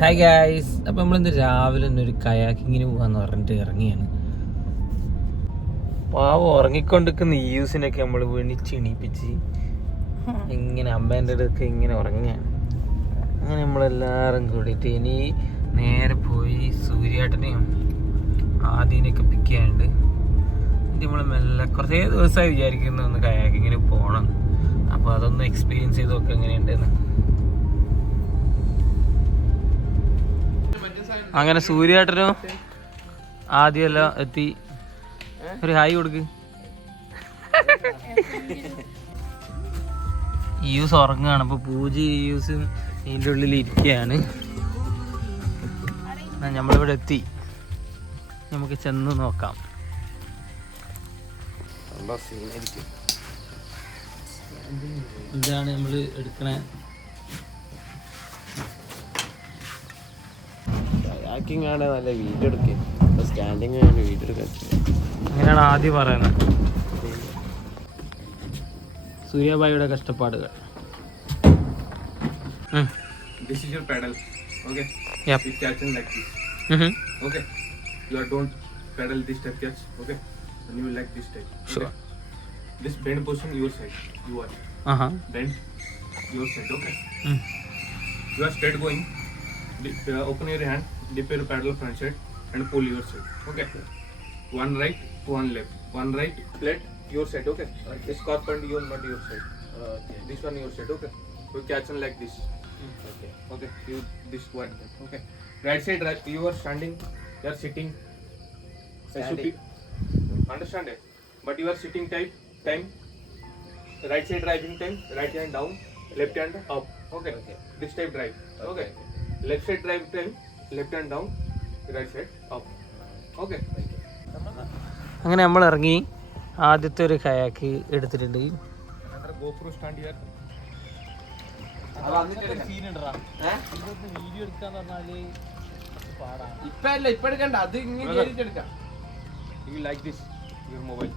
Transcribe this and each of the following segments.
Hi guys, അപ്പം നമ്മളിന്ന് രാവിലെ തന്നെ ഒരു കയാക്കിങ്ങിന് പോകാന്ന് പറഞ്ഞിട്ട് ഇറങ്ങിയാണ്. പാവം ഉറങ്ങിക്കൊണ്ടിരിക്കുന്ന യൂസിനൊക്കെ നമ്മൾ വിളിച്ചെണീപ്പിച്ച് ഇങ്ങനെ അമ്മേൻ്റെ അടുത്തൊക്കെ ഇങ്ങനെ ഉറങ്ങുകയാണ്. അങ്ങനെ നമ്മളെല്ലാവരും കൂടിയിട്ട് ഇനി നേരെ പോയി സൂര്യേട്ടനെയും ആദ്യനെയൊക്കെ പിക്ക് ചെയ്യാനുണ്ട്. എന്നിട്ട് നമ്മൾ മെല്ലെ കുറേ ദിവസമായി വിചാരിക്കുന്നു ഒന്ന് കയാക്കിങ്ങിന് പോകണം. അപ്പോൾ അതൊന്ന് എക്സ്പീരിയൻസ് ചെയ്ത് നോക്കുക എങ്ങനെയുണ്ടെന്ന്. അങ്ങനെ സൂര്യേട്ടനും ആദ്യമെല്ലാം എത്തി. ഒരു ഹായ് കൊടുക്ക്. യൂസ് ഉറങ്ങുകയാണ്. അപ്പോൾ പൂജ യൂസും ഇതിൻ്റെ ഉള്ളിൽ ഇരിക്കുകയാണ്. നമ്മളിവിടെ എത്തി, നമുക്ക് ചെന്ന് നോക്കാം. ഇതാണ് നമ്മൾ എടുക്കണ ആണ്. നല്ല വീഡിയോ എടുക്കുക, സ്റ്റാൻഡിങ് ആണ് വീഡിയോ എടുക്കാൻ. അങ്ങനെയാണ് ആദ്യം പറയുന്നത്. സൂര്യാബായിയുടെ കഷ്ടപ്പാടുകൾ. This is your pedal, okay? Yep. It catches like this, okay? You don't pedal this type catch, okay? And you like this type. Sure. Okay? This bend position your side. You watch. Bend your side, okay? You are straight going. Open your hand, dip your pedal front side, and pull your side, okay? One right, one left. One right, flat your side, okay? This scarf and your not your side. This one your side, okay? You catch on like this. Okay. You this one. Okay. Right side, right. You are standing. You are sitting. Standing. Understand it? But you are sitting time. Right side driving time. Right hand down. Left hand up. Okay. This type drive. Okay. Left side drive time. Left hand down. Right side up. Okay. അങ്ങനെ നമ്മൾ ഇറങ്ങി. ആദ്യത്തെ ഒരു kayak എടുത്തിട്ടുണ്ട്. GoPro stand here. Video എടുക്കാന്ന് പറഞ്ഞാല് ഇപ്പൊ എടുക്കണ്ട, അത് ഇങ്ങനെ എടുക്കാം. You like this your mobile.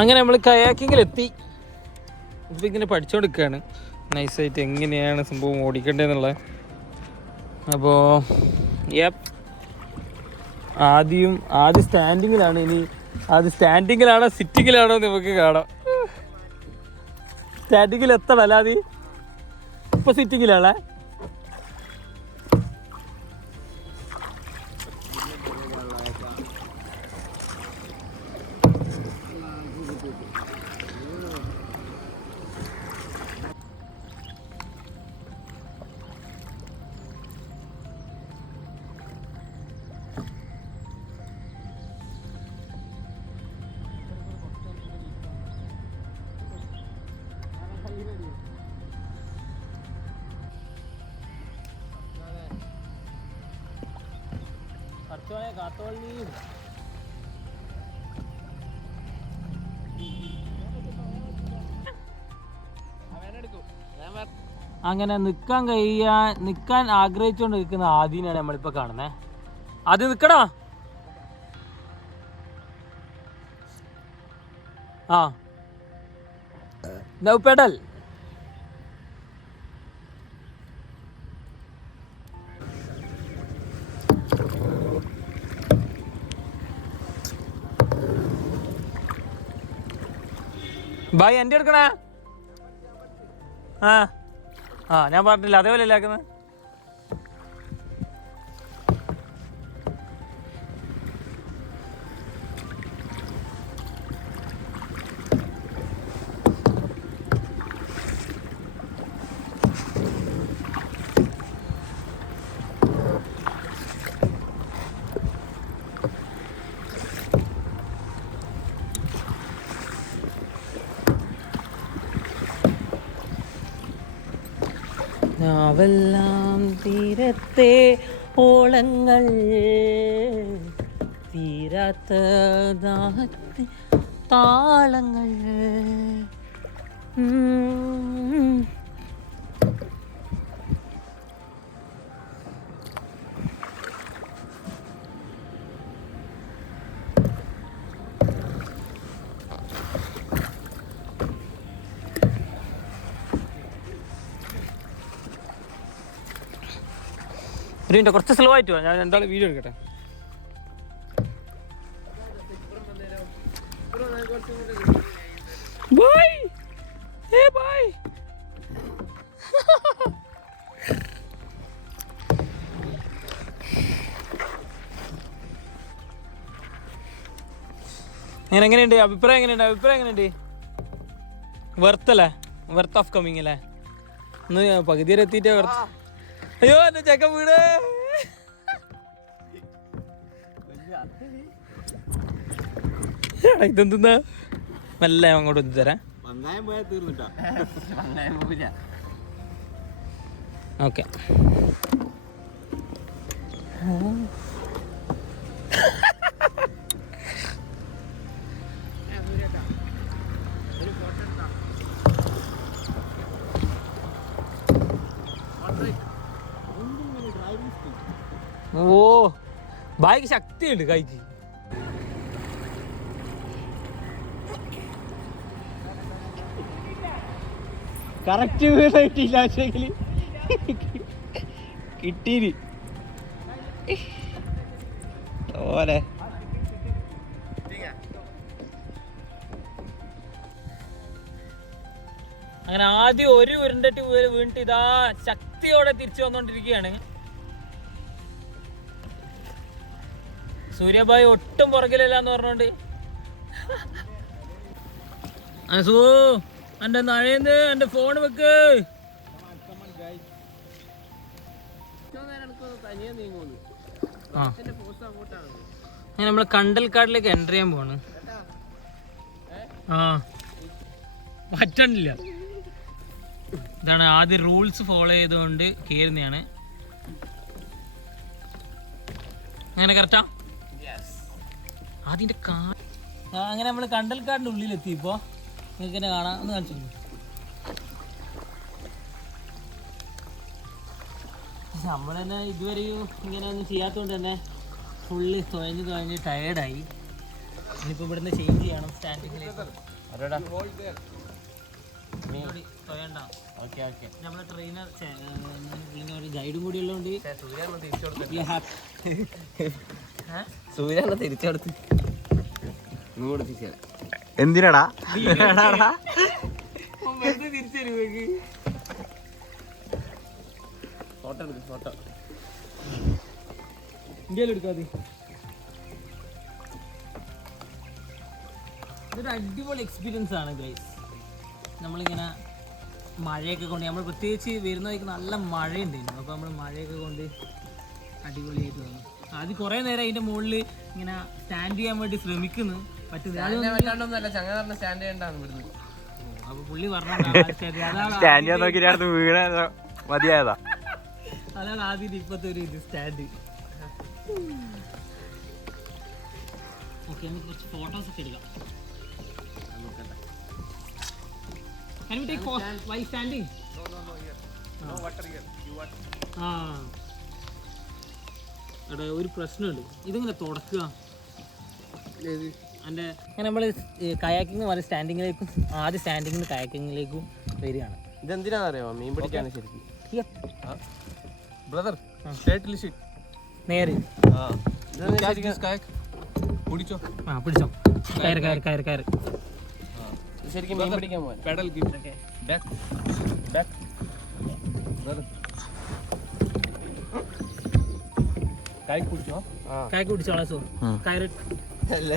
അങ്ങനെ നമ്മൾ കയാക്കിങ്ങിലെത്തി. ഇപ്പം ഇങ്ങനെ പഠിച്ചുകൊടുക്കുകയാണ് നൈസായിട്ട് എങ്ങനെയാണ് സംഭവം ഓടിക്കേണ്ടതെന്നുള്ളത്. അപ്പോൾ ആദ്യം സ്റ്റാൻഡിങ്ങിലാണ്. ഇനി ആദ്യം സ്റ്റാൻഡിങ്ങിലാണോ സിറ്റിങ്ങിലാണോ നമുക്ക് കാണാം. സ്റ്റാൻഡിങ്ങിൽ എത്തണം അല്ലാതെ ഇപ്പം സിറ്റിങ്ങിലാണേ. അങ്ങനെ നിൽക്കാൻ ആഗ്രഹിച്ചുകൊണ്ട് നിൽക്കുന്ന ആദ്യനെയാണ് നമ്മളിപ്പോ കാണുന്നത്. ആദ്യം നിൽക്കടാ. Now pedal. ബായ് എൻ്റെ എടുക്കണേ. ഞാൻ പറഞ്ഞില്ല, അതേപോലെ ഇല്ലാക്കുന്നത്. നാവെല്ലാം തീരത്തെ ഓളങ്ങൾ, തീരാത്ത ദാഹത്തെ താളങ്ങൾ. ഒരു മിനിറ്റ് കുറച്ച് സ്ലോ ആയിട്ട് ഞാൻ എന്തായാലും വീഡിയോ എടുക്കട്ടെ. ബൈ ഏ ബൈ. എങ്ങനെയുണ്ട് അഭിപ്രായം? എങ്ങനെയുണ്ട്? വെർത്തല്ലേ? വെർത്ത് ഓഫ് കമ്മിങ് അല്ലേ? ഒന്ന് പകുതി വരെ എത്തിയിട്ടേ വെർത്ത്. അയ്യോ എന്റെ ചെക്കൻ വീട്. ഇതെന്താ മെല്ലെ അങ്ങോട്ട് ഒന്ന് തരാം. ഓക്കെ. ഓ ബായിക്ക് ശക്തിയുണ്ട് കൈക്ക്. കറക്റ്റ് കിട്ടിയില്ല, പക്ഷേങ്കില് കിട്ടീന് ഓലെ. അങ്ങനെ ആദ്യം ഒരു ഉരുണ്ടിട്ട് വീണിട്ട് ഇതാ ശക്തിയോടെ തിരിച്ചു വന്നോണ്ടിരിക്കുകയാണ്. സൂര്യഭായി ഒട്ടും പുറകിലല്ലാന്ന് പറഞ്ഞോണ്ട് സൂ എന്റെ നഴയന്ന് എന്റെ ഫോൺ വെക്ക്. അങ്ങനെ നമ്മള് കണ്ടൽക്കാടിലേക്ക് എൻ്റർ ചെയ്യാൻ പോണ്. ആ പറ്റണില്ല. ഇതാണ് ആദ്യം റൂൾസ് ഫോളോ ചെയ്തുകൊണ്ട് കയറുന്നതാണ്. അങ്ങനെ കറക്റ്റാ അതിന്റെ അങ്ങനെ നമ്മള് കണ്ടൽക്കാടിന്റെ ഉള്ളിലെത്തി. ഇപ്പോ നിങ്ങൾക്ക് തന്നെ കാണാം, ഒന്ന് കാണിച്ചു. നമ്മൾ തന്നെ ഇതുവരെയും ഇങ്ങനെ ഒന്നും ചെയ്യാത്തതുകൊണ്ട് തന്നെ ഫുള്ള് തുഴഞ്ഞ് ടയേർഡായി. ഇനിയിപ്പോൾ ഇവിടുന്ന് ചേഞ്ച് ചെയ്യണം സ്റ്റാൻഡിങ്ങിലേക്ക്. നമ്മളെ ട്രെയിനർ ഗൈഡും കൂടി ഉള്ളതുകൊണ്ട് സൂര്യ തിരിച്ചെടുത്ത് എന്തിനാടാ തിരിച്ചു ഫോട്ടോ ഇന്ത്യയിൽ എടുക്കാതെ. ഇതൊരു അടിപൊളി എക്സ്പീരിയൻസ് ആണ് ഗൈസ്. നമ്മളിങ്ങനെ മഴയൊക്കെ കൊണ്ട്, നമ്മൾ പ്രത്യേകിച്ച് വരുന്ന വഴിക്ക് നല്ല മഴയുണ്ടായിരുന്നു. അപ്പോൾ നമ്മൾ മഴയൊക്കെ കൊണ്ട് അടിപൊളിയായിട്ട് തോന്നും. ആദ്യം കുറേ നേരം അതിൻ്റെ മുകളിൽ ഇങ്ങനെ സ്റ്റാൻഡ് ചെയ്യാൻ വേണ്ടി ശ്രമിക്കുന്നു. പറ്റുന്നില്ല. അപ്പോൾ പുള്ളി നോക്കി വീണ മതിയായതാ. അതാണ് ആദ്യം ഇപ്പോഴത്തെ ഒരു ഇത് സ്റ്റാൻഡ്. ഓക്കെ, നമുക്ക് കുറച്ച് ഫോട്ടോസ് ഒക്കെ എടുക്കാം. Can we take photos while standing? No water here. You watch. എടാ ഒരു പ്രശ്നമുണ്ട്. ഇതെങ്ങനെ തുടക്കുക? എൻ്റെ അങ്ങനെ നമ്മൾ കയാക്കിങ് പോലെ സ്റ്റാൻഡിങ്ങിലേക്കും ആദ്യം സ്റ്റാൻഡിങ്ങിൽ നിന്ന് കയാക്കിങ്ങിലേക്കും വരികയാണ്. ഇതെന്തിനാണെന്നറിയാമോ? മീൻ പിടിക്കാണ് ശരിക്കും. Brother, straightly sit. നേരെ Catch this kayak. പിടിച്ചോ. പിടിച്ചോ. കയറ്. ശരിക്കും മീൻ പിടിക്കാൻ പോകാൻ. Paddle give. Back. Brother. കായ് പിടിച്ചോ. കായ് പിടിച്ചോളാം. സോ കയറ്.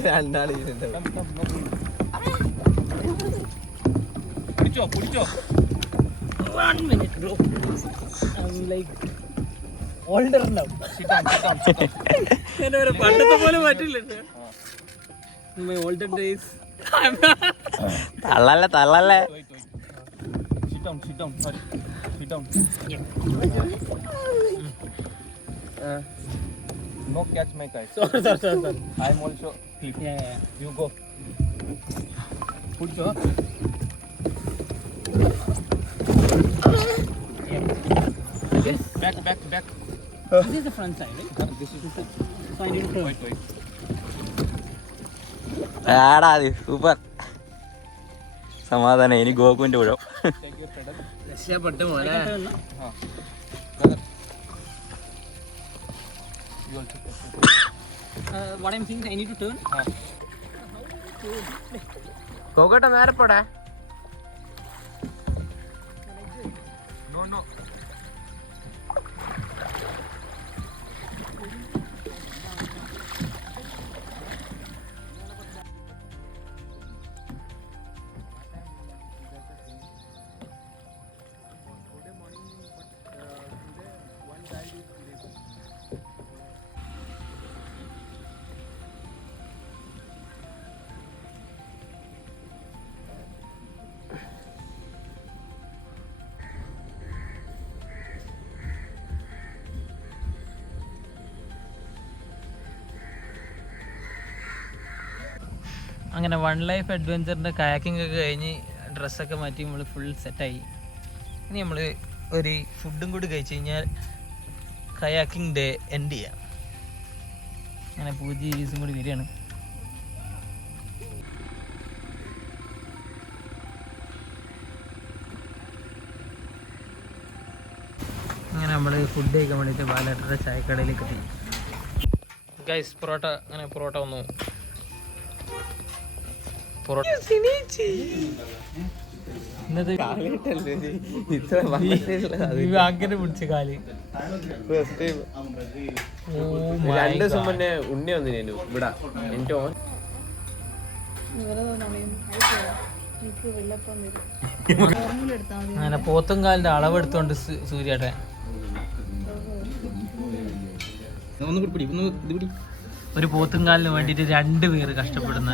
രണ്ടാളി പിടിച്ചോ. 1 minute bro. I'm like older now. Sit down. എന്നൊരു പണ്ടത്തെ പോലെ പറ്റില്ല. My older days. തള്ളല്ലേ. Sit down. Sorry. Sit down. No catch my kite. Sorry. I'm also clip. Yeah. You go. Put your. Yes. Back. This is the front side, right? This is the front. So I need to turn. Wait. ആടാ super. സമാധാനം. ഇനി ഗോകുവിന്റെ പുഴ. രക്ഷപ്പെട്ടു മോനെ. You also press. What I'm saying, I need to turn. പോകട്ടെ നേരെ പോടാ. No. അങ്ങനെ വൺ ലൈഫ് അഡ്വഞ്ചറിൻ്റെ കയാക്കിംഗ് ഒക്കെ കഴിഞ്ഞ് ഡ്രസ്സൊക്കെ മാറ്റി നമ്മൾ ഫുൾ സെറ്റായി. ഇനി നമ്മൾ ഒരു ഫുഡും കൂടി കഴിച്ച് കഴിഞ്ഞാൽ കയാക്കിംഗ് ഡേ എൻഡ് ചെയ്യാം. അങ്ങനെ പൂജി ഈസും കൂടി വരികയാണ്. അങ്ങനെ നമ്മൾ ഫുഡ് കഴിക്കാൻ വേണ്ടിയിട്ട് ബാലേട്ടൻ്റെ ചായക്കടയിലേക്ക് എത്തി. ഗൈസ് പൊറോട്ട വന്നു. അങ്ങനെ പിടിച്ച കാല് 2 ദിവസം മുന്നേ ഉണ്ണി വന്നിനു ഇവിടെ. എൻ്റെ ഓൻ അങ്ങനെ പോത്തുംകാലിന്റെ അളവെടുത്തോണ്ട് സൂര്യേട്ടൻ ഒരു പോത്തുംകാലിന് വേണ്ടിട്ട് 2 പേര് കഷ്ടപ്പെടുന്ന.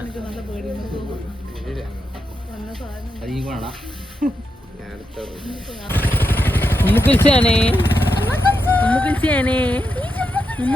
ഉമ്മ